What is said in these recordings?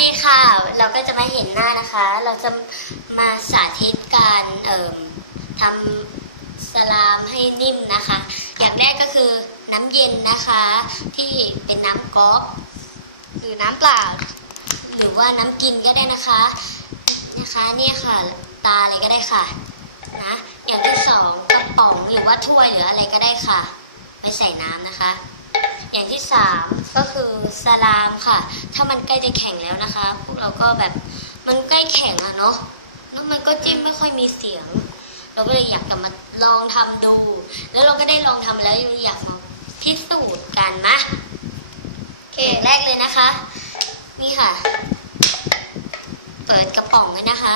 ดีค่ะ เราก็จะมาเห็นหน้านะคะ เราจะมาสาธิตการเอ่มทำสลามให้นิ่มนะคะ อย่างแรกก็คือน้ำเย็นนะคะ ที่เป็นน้ำก๊อกหรือน้ำเปล่า หรือว่าน้ำกินก็ได้นะคะนะคะนี่ค่ะตาอะไรก็ได้ค่ะนะอย่างที่สองกระป๋องหรือว่าถ้วยหรืออะไรก็ได้ค่ะ ไปใส่น้ำนะคะ อย่างที่สามก็คือสลามค่ะ ถ้ามันใกล้จะแข็งแล้วนะคะ พวกเราก็แบบมันใกล้แข็งอะเนาะแล้วมันก็จิ้มไม่ค่อยมีเสียง เราก็เลยอยากจะมาลองทำดู แล้วเราก็ได้ลองทำแล้วอยากมาพิสูจน์กันนะโอเคแรกเลยนะคะ นี่ค่ะ เปิดกระป๋องเลยนะคะ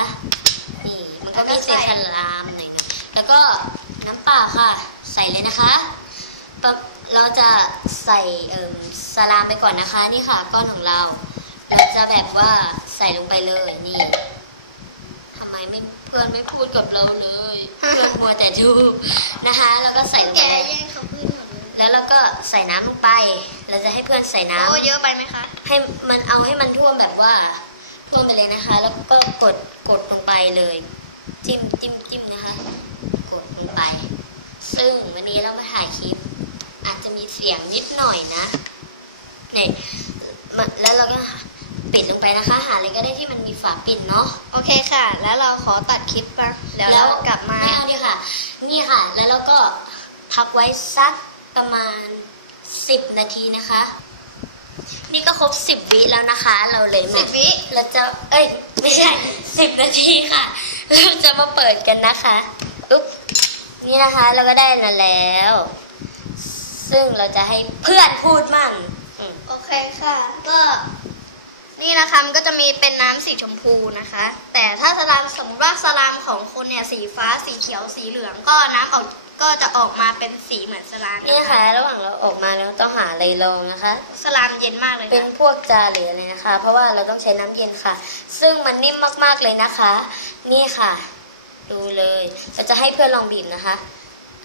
นี่มันก็มีเศษสลามหน่อยๆแล้วก็น้ำเปล่าค่ะ ใส่เลยนะคะปะ เราจะใส่เอ่มสลามไปก่อนนะคะ นี่ค่ะก้อนของเรา เราจะแบบว่าใส่ลงไปเลยนี่ทำไมไม่เพื่อนไม่พูดกับเราเลยเพื่อนมัวแต่ดูนะคะ แล้วก็ใส่ลงแกไปแย่งเขาขึ้นหมดเลยแล้วเราก็ใส่น้ำลงไป เราจะให้เพื่อนใส่น้ำ โอ้เยอะไปไหมคะ ให้มันเอาให้มันท่วมแบบว่าท่วมไปเลยนะคะ แล้วก็กดกดลงไปเลย จิ้มจิ้มจิ้มนะคะ กดลงไป ซึ่งวันนี้เรามาถ่ายคลิปอา จจะมีเสียงนิดหน่อยนะเนี่ยมันแล้วเราก็ปิดลงไปนะคะ หาอะไรก็ได้ที่มันมีฝาปิดเนาะโอเคค่ะ แล้วเราขอตัดคลิปมาเดี๋ยวเรากลับมาไม่เอาดีค่ะ นี่ค่ะ แล้วเราก็พักไว้สักประมาณ 10 นาทีนะคะ นี่ก็ครบ 10 วิแล้วนะคะ เราเลยสิมาบวิเราจะเอ้ยไม่ใช่ 10 นาทีค่ะ เราจะมาเปิดกันนะคะอุ๊บนี่นะคะเราก็ได้มาแล้ว ซึ่งเราจะให้เพื่อนพูดมั่งอืมโอเคค่ะ ก็ นี่นะคะมันก็จะมีเป็นน้ำสีชมพูนะคะ แต่ถ้าสลามสมมติว่าสลามของคนเนี่ยสีฟ้าสีเขียวสีเหลืองก็น้ำออกก็จะออกมาเป็นสีเหมือนสลามนี่นะค่ะคะระหว่างเราออกมาแล้วต้องหาอะไรลองนะคะ สลามเย็นมากเลยเป็นค่ะพวกจาหรืออะไรนะคะ เพราะว่าเราต้องใช้น้ำเย็นค่ะ ซึ่งมันนิ่มมากๆเลยนะคะ นี่ค่ะ ดูเลยเราจะให้เพื่อนลองบีบนะคะ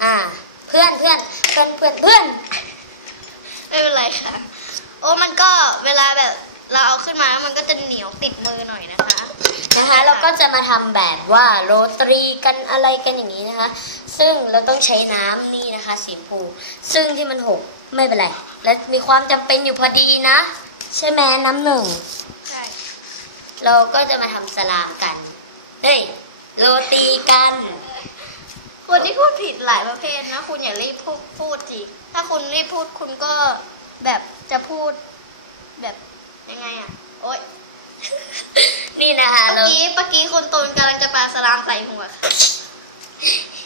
อ่า เพื่อนเพื่อนเพื่อนเพื่อนเพื่อนไม่เป็นไรค่ะ โอ้มันก็เวลาแบบเราเอาขึ้นมาแล้วมันก็จะเหนียวติดมือหน่อยนะคะนะคะเราก็จะมาทำแบบว่าโรตรีกันอะไรกันอย่างนี้นะคะ ซึ่งเราต้องใช้น้ำนี่นะคะสีชมพูซึ่งที่มันหกไม่เป็นไร และมีความจำเป็นอยู่พอดีนะ ใช่ไหมน้ำหนึ่งใช่เราก็จะมาทำสลามกันเฮ้ยโรตีกัน คนที่พูดผิดหลายประเภทนะ คุณอย่ารีบพูดพูดสิถ้าคุณรีบพูดคุณก็แบบจะพูดแบบยังไงอะ โอ๊ยนี่นะคะเมื่เราอกี้เมื่อกี้คนโตนกำลังจะปาสลามใส่หัวค่ะ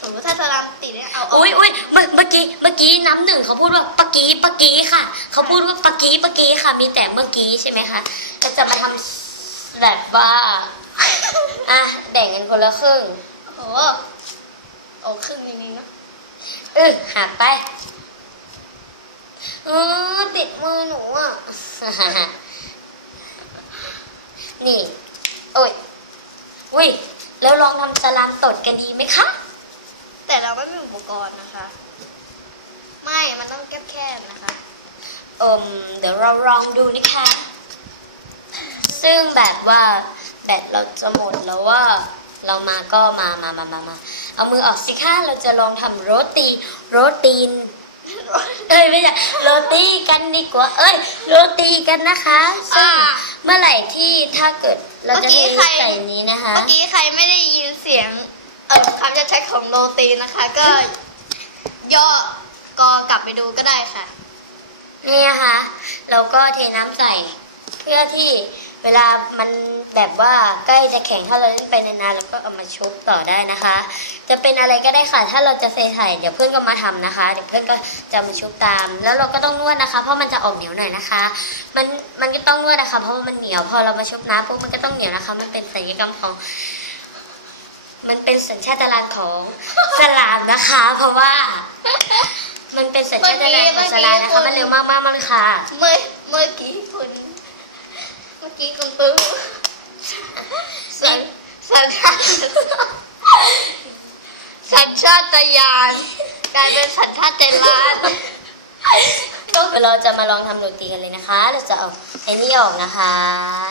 สมมติถ้าสลามติดเนี่ยเอาเอาอุ้ยอุ้ยเมื่อเมื่อกี้เมื่อกี้น้ำหนึ่งเขาพูดว่าปะกี้ปะกี้ค่ะ เขาพูดว่าปะกี้ปะกี้ค่ะ มีแต่เมื่อกี้ใช่ไหมคะเราจะมาทำแบบว่าอะแบ่งกันคนละครึ่งโอ้ โหโอ้ครึ่งจริงๆนะเออหักไปเออติดมือหนูอะ นี่ โอ้ยอุ้ยแล้วลองทำสลามตดกันดีไหมคะ แต่เราไม่มีอุปกรณ์นะคะ ไม่ มันต้องแคบๆนะคะเอิมเดี๋ยวเราลองดูนะคะ ซึ่งแบบว่าแบตเราจะหมดแล้วว่า เรามาก็มามามามามา เอามือออกสิคะเราจะลองทำโรตีโรตีนเอ้ยไม่ใช่โรตีกันดีกว่า เอ้ยโรตีกันนะคะซึ่งอ่าเมื่อไหร่ที่ถ้าเกิดเราจะเมื่เทอกี้ใครใส่นี้นะคะ เมื่อกี้ใครไม่ได้ยินเสียงเออคำจะใช้ของโรตีนะคะ ก็ย่อกอกลับไปดูก็ได้ค่ะ นี่นะคะเราก็เทน้ำใส่เพื่อที่ เวลามันแบบว่าใกล้จะแข็งถ้าเราเล่นไปนานๆเราก็เอามาชุบต่อได้นะคะ จะเป็นอะไรก็ได้ค่ะ ถ้าเราจะเซใส่เดี๋ยวเพื่อนก็มาทำนะคะ เดี๋ยวเพื่อนก็จะมาชุบตาม แล้วเราก็ต้องนวดนะคะ เพราะมันจะออกเหนียวหน่อยนะคะ มันมันก็ต้องนวดนะคะ เพราะว่ามันเหนียวพอเรามาชุบน้ำปุ๊บมันก็ต้องเหนียวนะคะ มันเป็นสัญญกรรมของมันเป็นสัญชาตญาณของสลามนะคะ เพราะว่า มันเป็นสัญชาตญาณของสลามนะคะ มันเร็วมากๆมากเลยค่ะ เมื่อเมื่อกี้ กี้คุณปื้มสัญสัญชาตสัญชาตญาณกลายเป็นสัญชาตใจร้านก็คือเราจะมาลองทำโรตีกันเลยนะคะ เราจะเอาไอ้นี่ออกนะคะ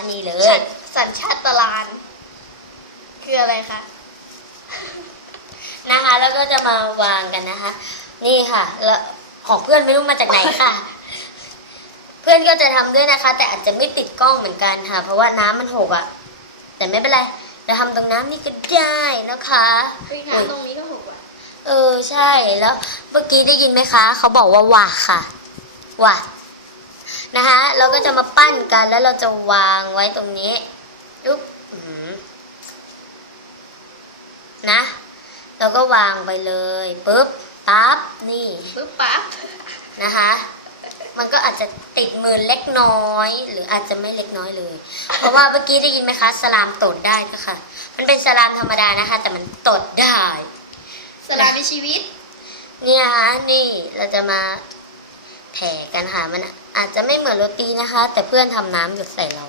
นี่เลสัยญสัญชาตลาน คืออะไรคะ นะคะ แล้วก็จะมาวางกันนะคะ นี่ค่ะ แล้วของเพื่อนไม่รู้มาจากไหนค่ะ เพื่อนก็จะทำด้วยนะคะ แต่อาจจะไม่ติดกล้องเหมือนกันค่ะ เพราะว่าน้ำมันหกอะ่ะ แต่ไม่เป็นไรเราทำตรงน้ำนี่ก็ได้นะคะเฮ้ยอุ๊ยน้ำตรงนี้ก็หกอะเออใช่แล้วเมื่อกี้ได้ยินไหมคะ เขาบอกว่าหว่าค่ะหว่านะคะเราก็จะมาปั้นกันแล้วเราจะวางไว้ตรงนี้อุ๊บอื้อหือนะเราก็วางไปเลยปุ๊บปั๊บนี่ปึ๊บปั๊บนะคะ มันก็อาจจะติดมือเล็กน้อย หรืออาจจะไม่เล็กน้อยเลย เพราะว่าเมื่อกี้ได้ยินไหมคะสลามตดได้ก็ค่ะ มันเป็นสลามธรรมดานะคะ แต่มันตดได้สลามีชีวิต เนี่ยนะคะนี่เราจะมาแผ่กันค่ะมันอาจจะไม่เหมือนโรตีนะคะ แต่เพื่อนทำน้ำหยดใส่เรา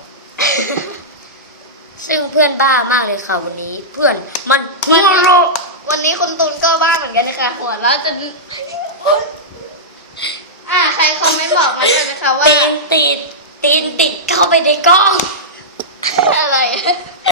ซึ่งเพื่อนบ้ามากเลยค่ะวันนี้ เพื่อนมันหัวเราะวันนี้คุณตูนก็บ้าเหมือนกันนะคะหัวเราะจนอ่าใค รคอมเมนต์บอกมาด้วยนะคะว่าตีนติดตีนติดเข้าไปในกล้อง อะไร